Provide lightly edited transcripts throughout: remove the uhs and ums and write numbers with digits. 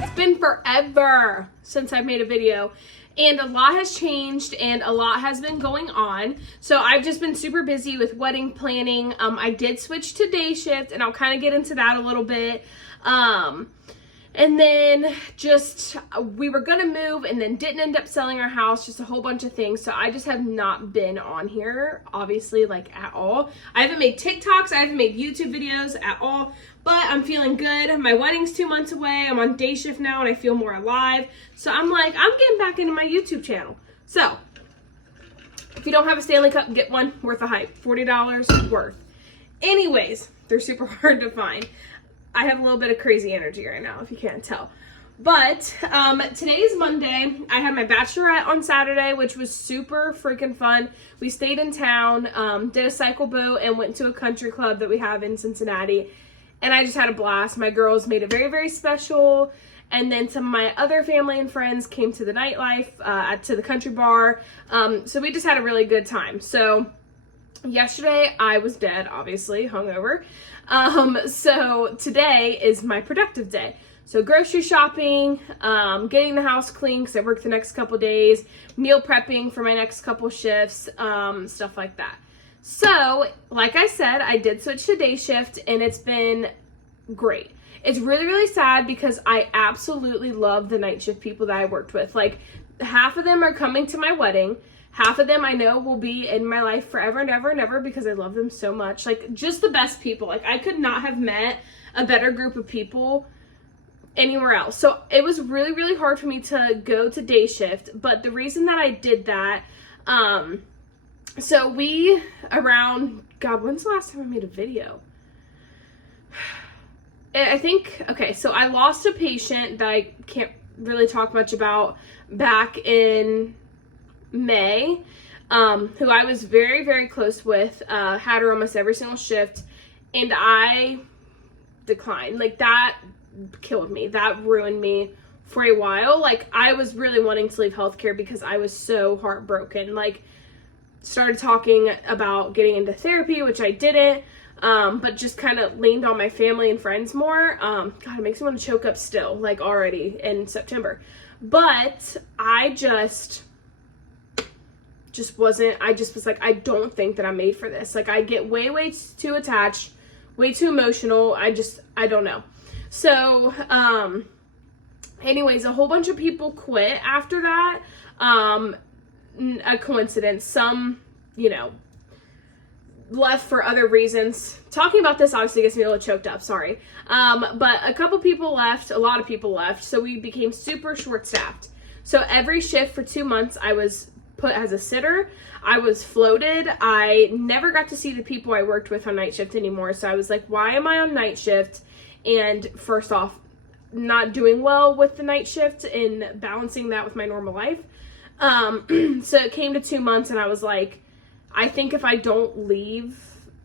It's been forever since I've made a video, and a lot has changed and a lot has been going on. So I've just been super busy with wedding planning. I did switch to day shift, and I'll kind of get into that a little bit. And then just, we were gonna move and then didn't end up selling our house, just a whole bunch of things. So I just have not been on here, obviously, like at all. I haven't made TikToks, I haven't made YouTube videos at all, but I'm feeling good. My wedding's 2 months away. I'm on day shift now and I feel more alive. So I'm like, I'm getting back into my YouTube channel. So if you don't have a Stanley Cup, get one, worth a hype. $40 worth. Anyways, they're super hard to find. I have a little bit of crazy energy right now, if you can't tell. But today is Monday. I had my Bachelorette on Saturday, which was super freaking fun. We stayed in town, did a cycle boat, and went to a country club that we have in Cincinnati. And I just had a blast. My girls made it very, very special. And then some of my other family and friends came to the nightlife, to the country bar. So we just had a really good time. So yesterday I was dead, obviously, hungover. So today is my productive day. So grocery shopping, getting the house clean because I work the next couple days, meal prepping for my next couple shifts, stuff like that. So, like I said, I did switch to day shift and it's been great. It's really, really sad because I absolutely love the night shift people that I worked with. Like, half of them are coming to my wedding. Half of them I know will be in my life forever and ever and ever because I love them so much. Like, just the best people. Like, I could not have met a better group of people anywhere else. So it was really, really hard for me to go to day shift. But the reason that I did that, so we around, God, when's the last time I made a video? I think, okay, so I lost a patient that I can't really talk much about back in May, who I was very, very close with, had her almost every single shift, and I declined. Like, that killed me. That ruined me for a while. Like, I was really wanting to leave healthcare because I was so heartbroken. Like, started talking about getting into therapy, which I didn't, but just kind of leaned on my family and friends more. God, it makes me want to choke up still, like, already in September. But I just wasn't, I just was like, I don't think that I'm made for this. Like, I get way, way too attached, way too emotional. I don't know. So, anyways, a whole bunch of people quit after that. A coincidence. Some, you know, left for other reasons. Talking about this obviously gets me a little choked up, sorry. But a couple people left, a lot of people left, so we became super short-staffed. So every shift for 2 months, I was put as a sitter. I was floated. I never got to see the people I worked with on night shift anymore. So I was like, why am I on night shift? And first off, not doing well with the night shift and balancing that with my normal life. So it came to 2 months and I was like, I think if I don't leave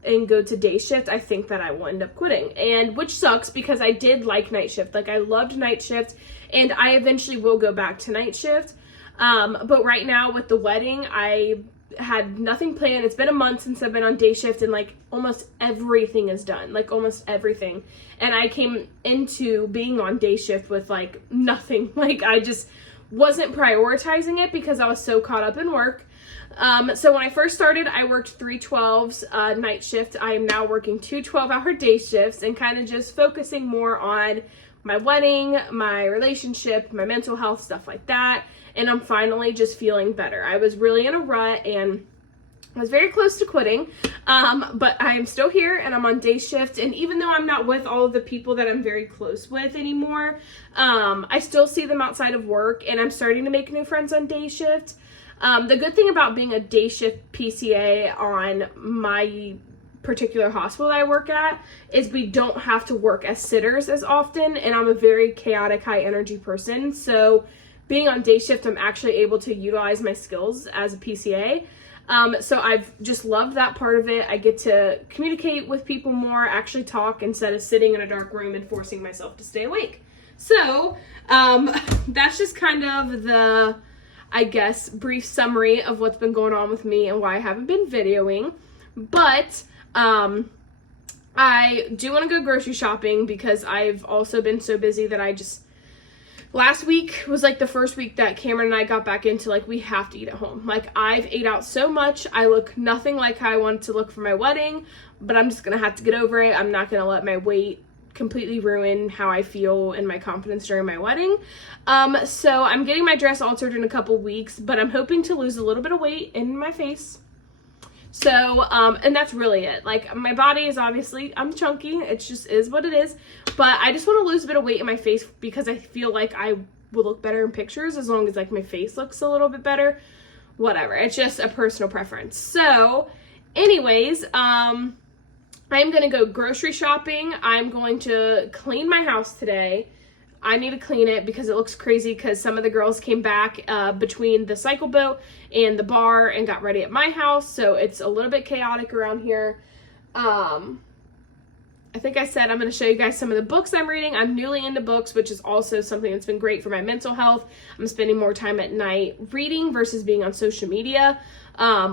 and go to day shift, I think that I will end up quitting. And which sucks because I did like night shift. Like, I loved night shift and I eventually will go back to night shift. But right now with the wedding, I had nothing planned. It's been a month since I've been on day shift and like almost everything is done, like almost everything. And I came into being on day shift with like nothing. Like, I just wasn't prioritizing it because I was so caught up in work. So when I first started, I worked 3 12s night shift. I am now working 2 12-hour day shifts and kind of just focusing more on my wedding, my relationship, my mental health, stuff like that. And I'm finally just feeling better. I was really in a rut and I was very close to quitting, but I am still here and I'm on day shift. And even though I'm not with all of the people that I'm very close with anymore, I still see them outside of work and I'm starting to make new friends on day shift. The good thing about being a day shift PCA on my particular hospital that I work at is we don't have to work as sitters as often, and I'm a very chaotic, high energy person. So being on day shift, I'm actually able to utilize my skills as a PCA. So I've just loved that part of it. I get to communicate with people more, actually talk instead of sitting in a dark room and forcing myself to stay awake. So that's just kind of the, I guess, brief summary of what's been going on with me and why I haven't been videoing. But I do want to go grocery shopping because I've also been so busy that last week was like the first week that Cameron and I got back into like, we have to eat at home. Like, I've ate out so much. I look nothing like how I wanted to look for my wedding, but I'm just going to have to get over it. I'm not going to let my weight completely ruin how I feel and my confidence during my wedding. So I'm getting my dress altered in a couple weeks, but I'm hoping to lose a little bit of weight in my face. So, and that's really it. Like, my body is obviously, I'm chunky. It just is what it is. But I just want to lose a bit of weight in my face because I feel like I will look better in pictures as long as, like, my face looks a little bit better. Whatever. It's just a personal preference. So, anyways, I'm going to go grocery shopping. I'm going to clean my house today. I need to clean it because it looks crazy because some of the girls came back between the cycle boat and the bar and got ready at my house. So it's a little bit chaotic around here. I think I said I'm going to show you guys some of the books I'm reading. I'm newly into books, which is also something that's been great for my mental health. I'm spending more time at night reading versus being on social media,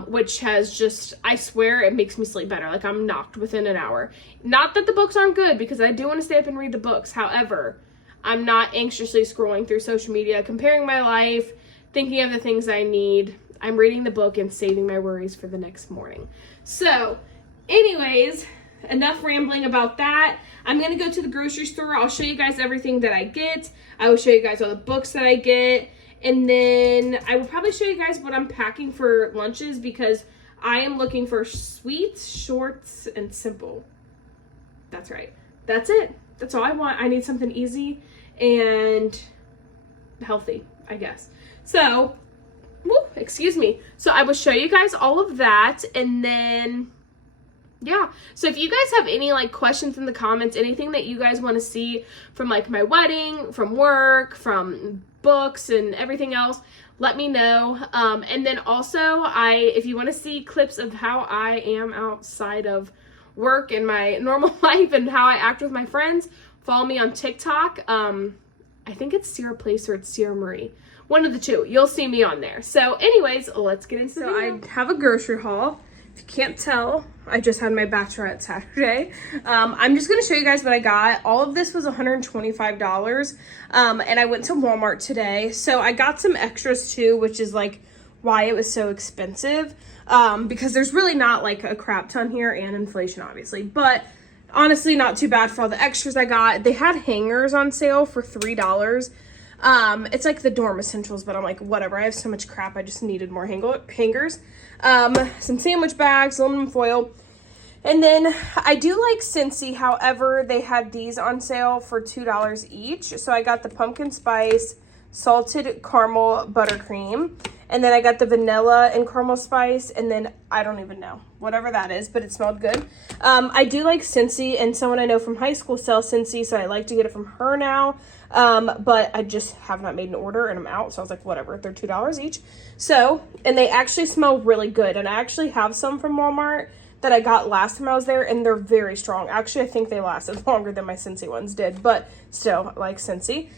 which has just, I swear, it makes me sleep better. Like, I'm knocked within an hour. Not that the books aren't good, because I do want to stay up and read the books. However, I'm not anxiously scrolling through social media, comparing my life, thinking of the things I need. I'm reading the book and saving my worries for the next morning. So, anyways, enough rambling about that. I'm going to go to the grocery store. I'll show you guys everything that I get. I will show you guys all the books that I get. And then I will probably show you guys what I'm packing for lunches because I am looking for sweet, shorts, and simple. That's right. That's it. That's all I want. I need something easy and healthy, I guess. So, excuse me. So I will show you guys all of that, and then, yeah. So if you guys have any, like, questions in the comments, anything that you guys want to see from, like, my wedding, from work, from books, and everything else, let me know. And then also, if you want to see clips of how I am outside of work and my normal life and how I act with my friends, follow me on TikTok. I think it's Sierra Place or it's Sierra Marie. One of the two. You'll see me on there. So anyways, let's get into the video. I have a grocery haul. If you can't tell, I just had my Bachelorette Saturday. I'm just going to show you guys what I got. All of this was $125. And I went to Walmart today. So I got some extras too, which is like why it was so expensive. Because there's really not like a crap ton here, and inflation obviously, but honestly not too bad for all the extras I got. They had hangers on sale for $3. It's like the dorm essentials, but I'm like, whatever, I have so much crap, I just needed more hangers. Some sandwich bags, aluminum foil, and then I do like Scentsy. However, they had these on sale for $2 each, so I got the pumpkin spice salted caramel buttercream. And then I got the vanilla and caramel spice, and then I don't even know, whatever that is, but it smelled good. I do like Scentsy, and someone I know from high school sells Scentsy, so I like to get it from her now. But I just have not made an order, and I'm out, so I was like, whatever, they're $2 each. So, and they actually smell really good, and I actually have some from Walmart that I got last time I was there, and they're very strong. Actually, I think they lasted longer than my Scentsy ones did, but still, I like Scentsy.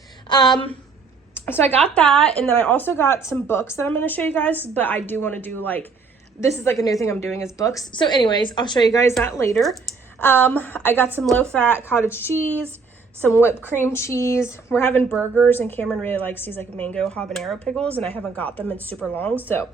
So I got that, and then I also got some books that I'm going to show you guys, but I do want to do, like, this is, like, a new thing I'm doing is books. So anyways, I'll show you guys that later. I got some low-fat cottage cheese, some whipped cream cheese. We're having burgers, and Cameron really likes these, like, mango habanero pickles, and I haven't got them in super long, so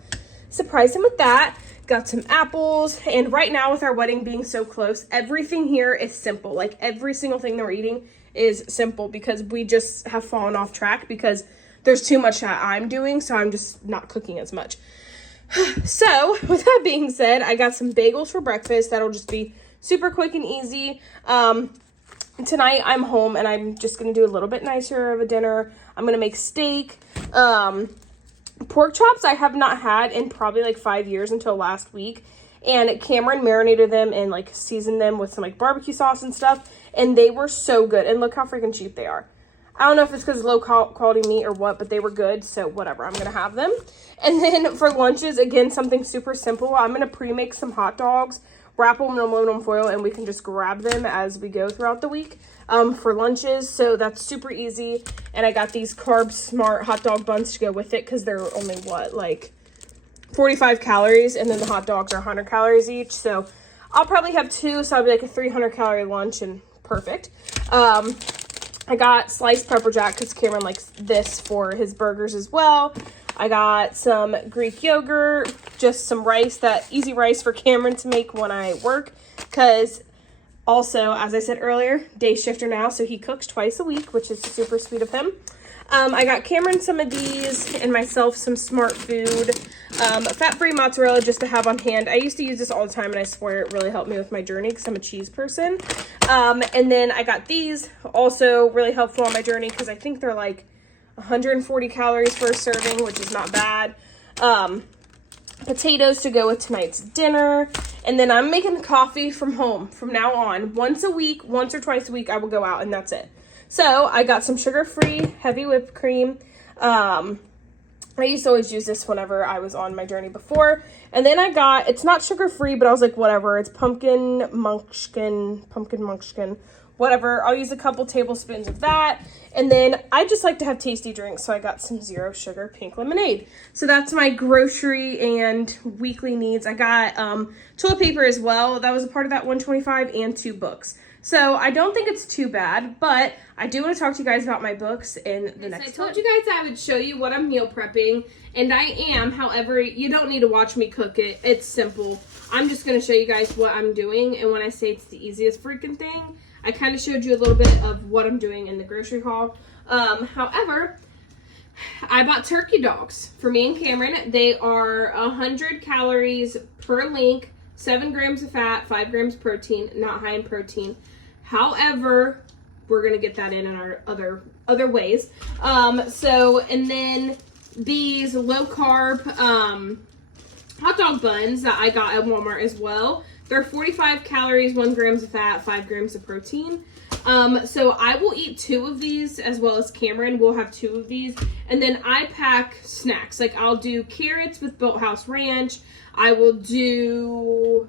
surprised him with that. Got some apples, and right now with our wedding being so close, everything here is simple. Like, every single thing that we're eating is simple because we just have fallen off track because there's too much that I'm doing, so I'm just not cooking as much. So, with that being said, I got some bagels for breakfast. That'll just be super quick and easy. Tonight, I'm home, and I'm just going to do a little bit nicer of a dinner. I'm going to make steak. Pork chops I have not had in probably, like, 5 years until last week. And Cameron marinated them and, like, seasoned them with some, like, barbecue sauce and stuff. And they were so good. And look how freaking cheap they are. I don't know if it's because low quality meat or what, but they were good. So whatever, I'm going to have them. And then for lunches, again, something super simple. I'm going to pre-make some hot dogs, wrap them in aluminum foil, and we can just grab them as we go throughout the week for lunches. So that's super easy. And I got these Carb Smart hot dog buns to go with it because they're only, what, like 45 calories, and then the hot dogs are 100 calories each. So I'll probably have 2, so I'll be like a 300 calorie lunch, and perfect. I got sliced pepper jack because Cameron likes this for his burgers as well. I got some Greek yogurt, just some rice, that easy rice for Cameron to make when I work, because also, as I said earlier, day shifter now, so he cooks twice a week, which is super sweet of him. I got Cameron some of these and myself some Smart Food fat-free mozzarella just to have on hand. I used to use this all the time, and I swear it really helped me with my journey because I'm a cheese person. And then I got these, also really helpful on my journey because I think they're like 140 calories for a serving, which is not bad. Potatoes to go with tonight's dinner. And then I'm making coffee from home from now on. Once a week, once or twice a week, I will go out, and that's it. So I got some sugar-free heavy whipped cream. I used to always use this whenever I was on my journey before. And then I got, it's not sugar-free, but I was like, whatever. It's pumpkin munchkin, whatever. I'll use a couple tablespoons of that. And then I just like to have tasty drinks, so I got some zero sugar pink lemonade. So that's my grocery and weekly needs. I got toilet paper as well. That was a part of that 125, and 2 books. So I don't think it's too bad, but I do want to talk to you guys about my books in the next I told you guys I would show you what I'm meal prepping, and I am. However, you don't need to watch me cook it. It's simple. I'm just going to show you guys what I'm doing, and when I say it's the easiest freaking thing, I kind of showed you a little bit of what I'm doing in the grocery haul. However, I bought turkey dogs for me and Cameron. They are 100 calories per link, 7 grams of fat, 5 grams protein, not high in protein. However, we're going to get that in our other ways. And then these low carb hot dog buns that I got at Walmart as well. They're 45 calories, 1 grams of fat, 5 grams of protein. So I will eat 2 of these, as well as Cameron will have 2 of these. And then I pack snacks. Like I'll do carrots with Boathouse Ranch. I will do,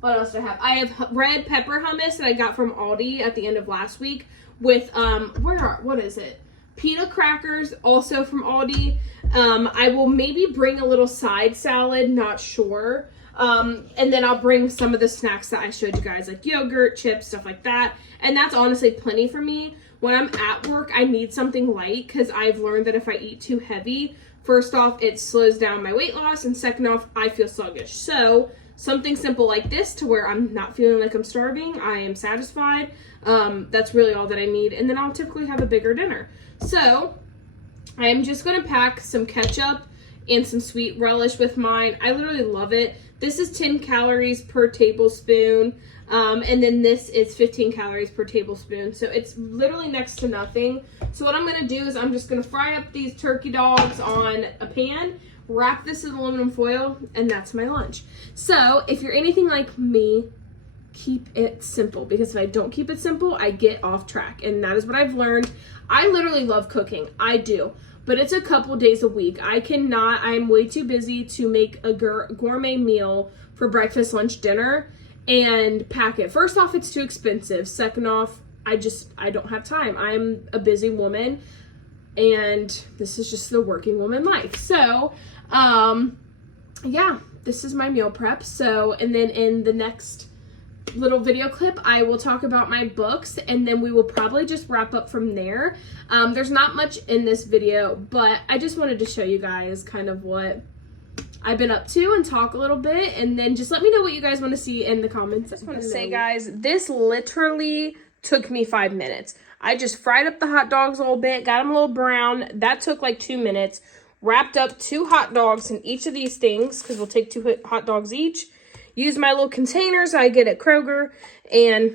what else do I have? I have red pepper hummus that I got from Aldi at the end of last week with, what is it? Pita crackers, also from Aldi. I will maybe bring a little side salad, not sure. And then I'll bring some of the snacks that I showed you guys, like yogurt, chips, stuff like that. And that's honestly plenty for me. When I'm at work, I need something light because I've learned that if I eat too heavy, first off, it slows down my weight loss, and second off, I feel sluggish. So something simple like this to where I'm not feeling like I'm starving, I am satisfied. That's really all that I need. And then I'll typically have a bigger dinner. So I'm just going to pack some ketchup and some sweet relish with mine. I literally love it. This is 10 calories per tablespoon. And then this is 15 calories per tablespoon. So it's literally next to nothing. So what I'm going to do is I'm just going to fry up these turkey dogs on a pan, wrap this in aluminum foil, and that's my lunch. So if you're anything like me, keep it simple, because if I don't keep it simple, I get off track. And that is what I've learned. I literally love cooking. I do. But it's a couple days a week. I'm way too busy to make a gourmet meal for breakfast, lunch, dinner, and pack it. First off, it's too expensive. Second off, I don't have time. I'm a busy woman, and this is just the working woman life. So, yeah, this is my meal prep. So, and then in the next little video clip, I will talk about my books, and then we will probably just wrap up from there. There's not much in this video, but I just wanted to show you guys kind of what I've been up to and talk a little bit, and then just let me know what you guys want to see in the comments. I just want to say, guys, this literally took me 5 minutes. I just fried up the hot dogs a little bit, got them a little brown. That took like 2 minutes. Wrapped up 2 hot dogs in each of these things, because we'll take 2 hot dogs each. Use my little containers I get at Kroger, and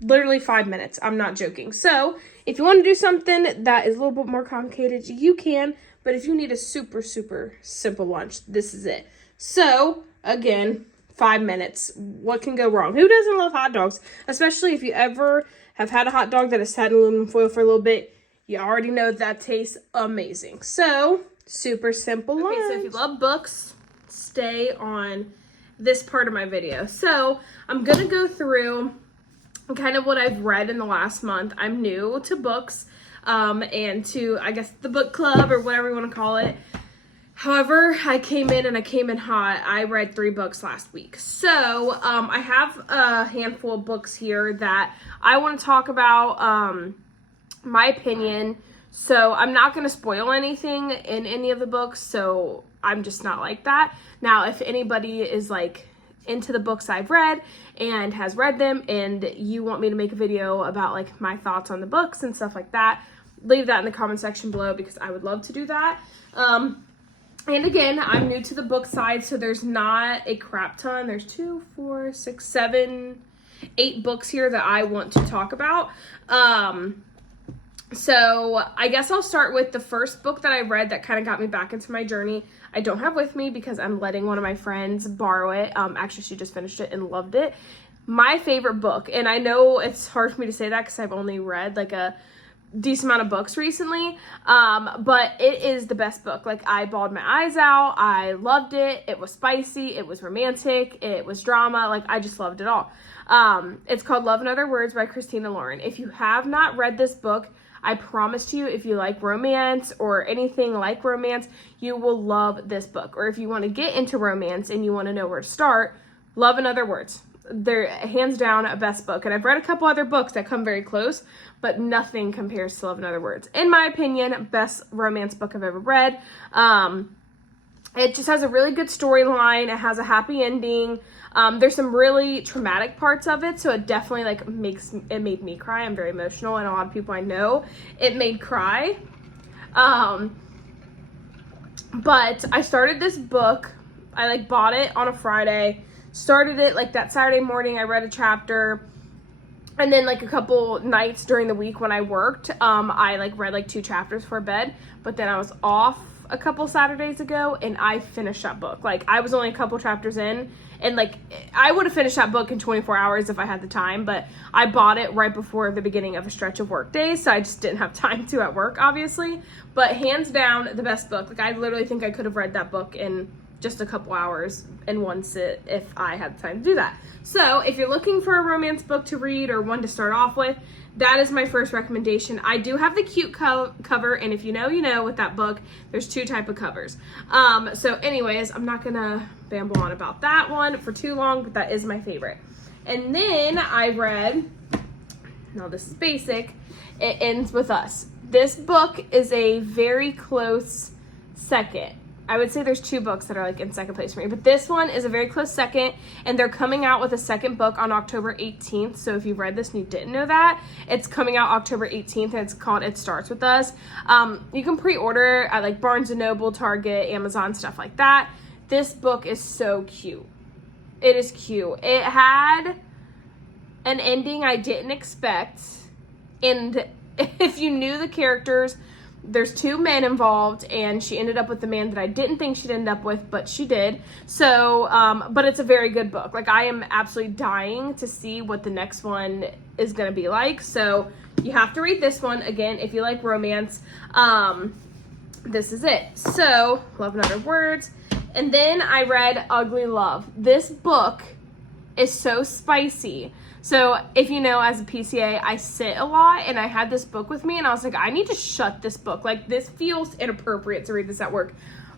literally 5 minutes. I'm not joking. So if you want to do something that is a little bit more complicated, you can. But if you need a super, super simple lunch, this is it. So again, 5 minutes. What can go wrong? Who doesn't love hot dogs? Especially if you ever have had a hot dog that has sat in aluminum foil for a little bit. You already know that tastes amazing. So super simple lunch. Okay, so if you love books, stay on this part of my video. So I'm gonna go through kind of what I've read in the last month. I'm new to books and to, I guess, the book club or whatever you want to call it. However, I came in hot. I read 3 books last week. So, I have a handful of books here that I want to talk about, my opinion. So, I'm not going to spoil anything in any of the books, so I'm just not like that. Now, if anybody is like into the books I've read and has read them and you want me to make a video about like my thoughts on the books and stuff like that, leave that in the comment section below because I would love to do that. And again, I'm new to the book side, so there's not a crap ton. There's 2, 4, 6, 7, 8 books here that I want to talk about. So I guess I'll start with the first book that I read that kind of got me back into my journey. I don't have with me because I'm letting one of my friends borrow it. Actually, she just finished it and loved it. My favorite book, and I know it's hard for me to say that because I've only read like a decent amount of books recently, but it is the best book. Like, I bawled my eyes out. I loved it. It was spicy. It was romantic. It was drama. Like, I just loved it all. It's called Love in Other Words by Christina Lauren. If you have not read this book, I promise to you, if you like romance or anything like romance, you will love this book. Or if you want to get into romance and you want to know where to start, Love in Other Words. They're hands down a best book. And I've read a couple other books that come very close, but nothing compares to Love in Other Words. In my opinion, best romance book I've ever read. It just has a really good storyline. It has a happy ending. There's some really traumatic parts of it, so it definitely like made me cry. I'm very emotional, and a lot of people I know it made cry. But I started this book. I like bought it on a Friday, started it like that Saturday morning. I read a chapter, and then like a couple nights during the week when I worked, I like read like 2 chapters for bed. But then I was off a couple Saturdays ago, and I finished that book. Like, I was only a couple chapters in, and like I would have finished that book in 24 hours if I had the time, but I bought it right before the beginning of a stretch of work days, so I just didn't have time to at work, obviously. But hands down, the best book. Like, I literally think I could have read that book in just a couple hours in one sit if I had the time to do that. So if you're looking for a romance book to read or one to start off with, that is my first recommendation. I do have the cute cover, and if you know, you know, with that book, there's 2 types of covers. So anyways, I'm not gonna babble on about that one for too long, but that is my favorite. And then I read, now this is basic, It Ends With Us. This book is a very close second. I would say there's 2 books that are like in second place for me, but this one is a very close second, and they're coming out with a second book on October 18th. So if you've read this and you didn't know that, it's coming out October 18th, and it's called It Starts With Us. You can pre-order at like Barnes & Noble, Target, Amazon, stuff like that. This book is so cute. It is cute. It had an ending I didn't expect, and if you knew the characters, there's 2 men involved, and she ended up with the man that I didn't think she'd end up with, but she did. So, but it's a very good book. Like, I am absolutely dying to see what the next one is going to be like. So you have to read this one. Again, if you like romance, this is it. So, Love in Other Words. And then I read Ugly Love. This book is so spicy. So if you know, as a PCA, I sit a lot, and I had this book with me, and I was like, I need to shut this book. Like, this feels inappropriate to read this at work.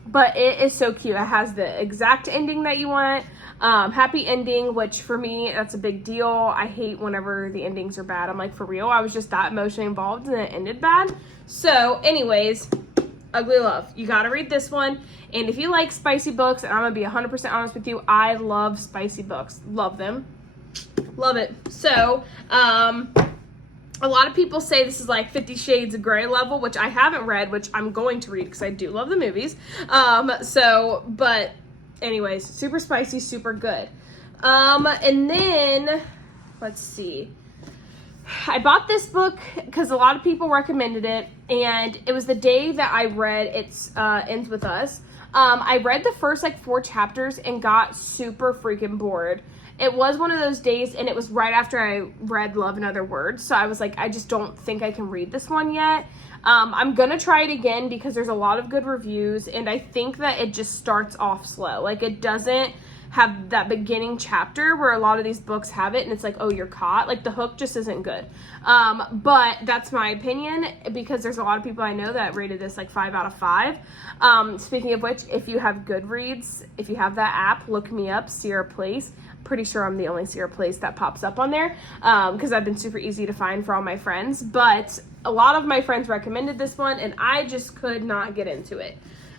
But it is so cute. It has the exact ending that you want. Happy ending, which for me, that's a big deal. I hate whenever the endings are bad. I'm like, for real? I was just that emotionally involved, and it ended bad. So anyways, Ugly Love. You gotta read this one. And if you like spicy books, and I'm gonna be 100% honest with you, I love spicy books. Love them. Love it. So, a lot of people say this is like 50 Shades of Grey level, which I haven't read, which I'm going to read because I do love the movies. But anyways, super spicy, super good. And then, let's see. I bought this book because a lot of people recommended it, and it was the day that I read It Ends With Us. I read the first like 4 chapters and got super freaking bored. It was one of those days, and it was right after I read Love in Other Words, so I was like, I just don't think I can read this one yet. I'm gonna try it again because there's a lot of good reviews, and I think that it just starts off slow. Like, it doesn't have that beginning chapter where a lot of these books have it, and it's like, oh, you're caught. Like, the hook just isn't good. But that's my opinion, because there's a lot of people I know that rated this like 5 out of 5. Speaking of which, if you have Goodreads, if you have that app, look me up, Sierra Place. Pretty sure I'm the only Sierra Place that pops up on there, because I've been super easy to find for all my friends. But a lot of my friends recommended this one, and I just could not get into it.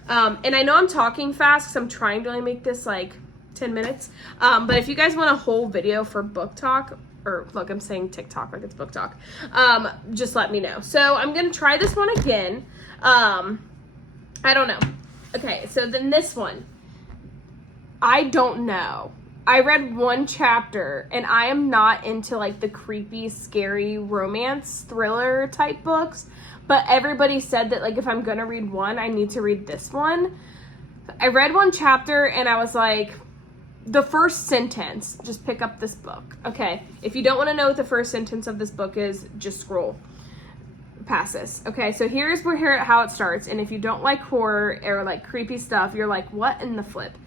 And I know I'm talking fast because I'm trying to only make this like 10 minutes. But if you guys want a whole video for book talk, or look, I'm saying TikTok like it's book talk, just let me know. So I'm going to try this one again. I don't know. Okay, so then this one, I don't know. I read one chapter, and I am not into like the creepy, scary romance thriller type books, but everybody said that like if I'm gonna read one, I need to read this one. I read one chapter and I was like, the first sentence, just pick up this book. Okay, if you don't want to know what the first sentence of this book is, just scroll past this. Okay, so here's how it starts, and if you don't like horror or like creepy stuff, you're like, what in the flip?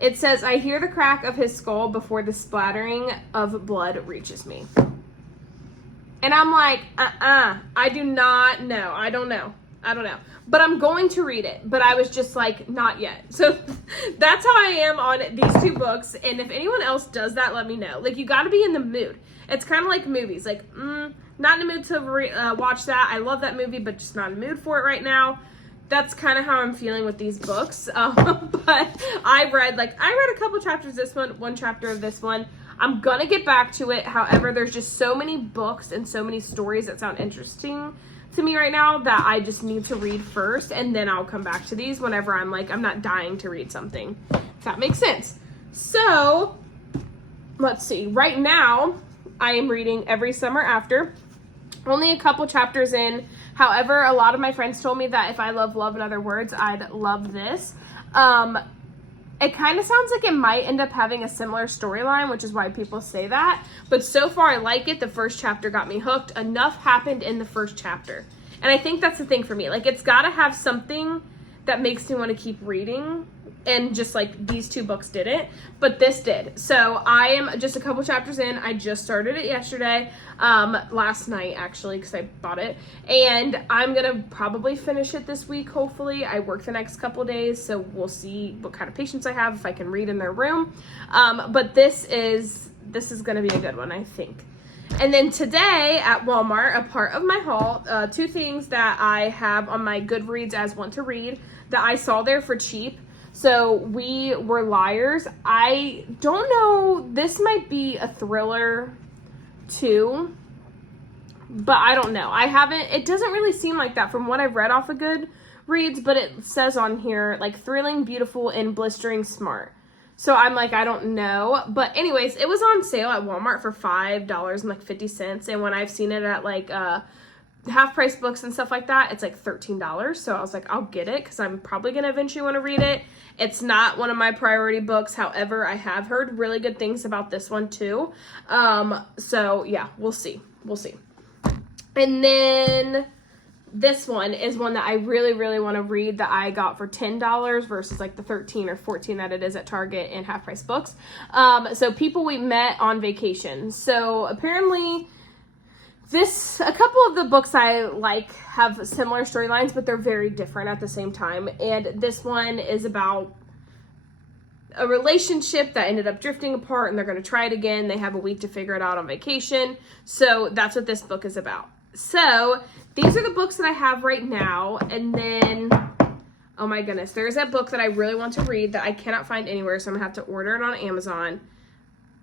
It says, I hear the crack of his skull before the splattering of blood reaches me. And I'm like, I do not know. I don't know. But I'm going to read it. But I was just like, not yet. So that's how I am on these two books. And if anyone else does that, let me know. Like, you got to be in the mood. It's kind of like movies. Like, not in the mood to watch that. I love that movie, but just not in the mood for it right now. That's kind of how I'm feeling with these books. But I read a couple chapters of this one chapter of this one. I'm gonna get back to it. However, there's just so many books and so many stories that sound interesting to me right now that I just need to read first, and then I'll come back to these whenever I'm not dying to read something. If that makes sense. So, let's see. Right now, I am reading Every Summer After. Only a couple chapters in. However, a lot of my friends told me that if I love Love in Other Words, I'd love this. It kind of sounds like it might end up having a similar storyline, which is why people say that. But so far, I like it. The first chapter got me hooked. Enough happened in the first chapter. And I think that's the thing for me. Like, it's got to have something that makes me want to keep reading. And just like these two books didn't, but this did. So I am just a couple chapters in. I just started it yesterday, last night actually, because I bought it, and I'm gonna probably finish it this week. Hopefully, I work the next couple days, so we'll see what kind of patience I have, if I can read in their room. But this is gonna be a good one, I think. And then today at Walmart, a part of my haul, two things that I have on my Goodreads as want to read that I saw there for cheap. So We Were Liars. I don't know, this might be a thriller too, but I don't know. It doesn't really seem like that from what I've read off of Goodreads, but it says on here, like, thrilling, beautiful, and blistering smart. So I'm like, I don't know. But anyways, it was on sale at Walmart for $5.50. And when I've seen it at like half price books and stuff like that, it's like $13. So I was like, I'll get it because I'm probably going to eventually want to read it. It's not one of my priority books. However, I have heard really good things about this one too. So yeah, we'll see. And then this one is one that I really, really want to read that I got for $10 versus like the $13 or $14 that it is at Target and half price books. So People We Met on Vacation. So apparently a couple of the books I like have similar storylines, but they're very different at the same time. And this one is about a relationship that ended up drifting apart, and they're going to try it again. They have a week to figure it out on vacation. So that's what this book is about. So these are the books that I have right now. And then, oh my goodness, there's that book that I really want to read that I cannot find anywhere, so I'm going to have to order it on Amazon.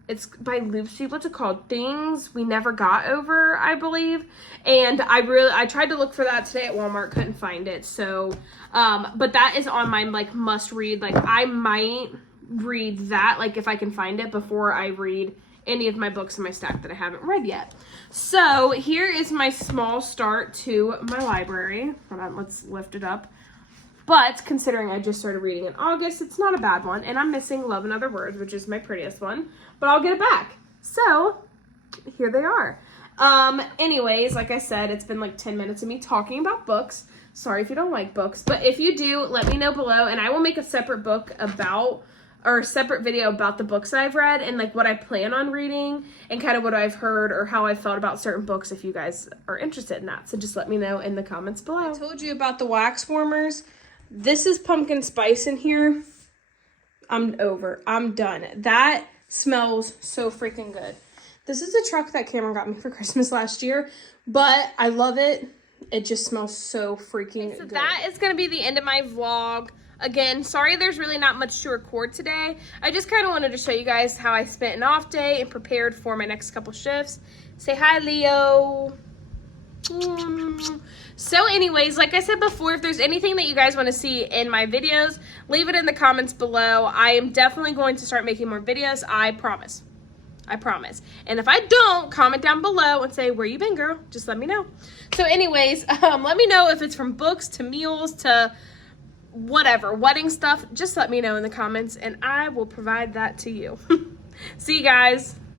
It's by Lucy. What's it called? Things We Never Got Over, I believe. And I tried to look for that today at Walmart, couldn't find it. So, but that is on my like must read. Like, I might read that, like, if I can find it before I read any of my books in my stack that I haven't read yet. So here is my small start to my library. Hold on, let's lift it up. But considering I just started reading in August, it's not a bad one. And I'm missing Love in Other Words, which is my prettiest one. But I'll get it back. So here they are. Anyways, like I said, it's been like 10 minutes of me talking about books. Sorry if you don't like books. But if you do, let me know below. And I will make a separate book about or a separate video about the books I've read and like what I plan on reading and kind of what I've heard or how I felt about certain books if you guys are interested in that. So just let me know in the comments below. I told you about the wax warmers. This is pumpkin spice in here. I'm done. That smells so freaking good. This is a truck that Cameron got me for Christmas last year, but I love it. It just smells so freaking good. That is going to be the end of my vlog. Again, sorry there's really not much to record today. I just kind of wanted to show you guys how I spent an off day and prepared for my next couple shifts. Say hi, Leo. So anyways, like I said before, if there's anything that you guys want to see in my videos, leave it in the comments below. I am definitely going to start making more videos. I promise. I promise. And if I don't, comment down below and say, where you been, girl? Just let me know. So anyways, let me know if it's from books to meals to whatever, wedding stuff. Just let me know in the comments and I will provide that to you. See you guys.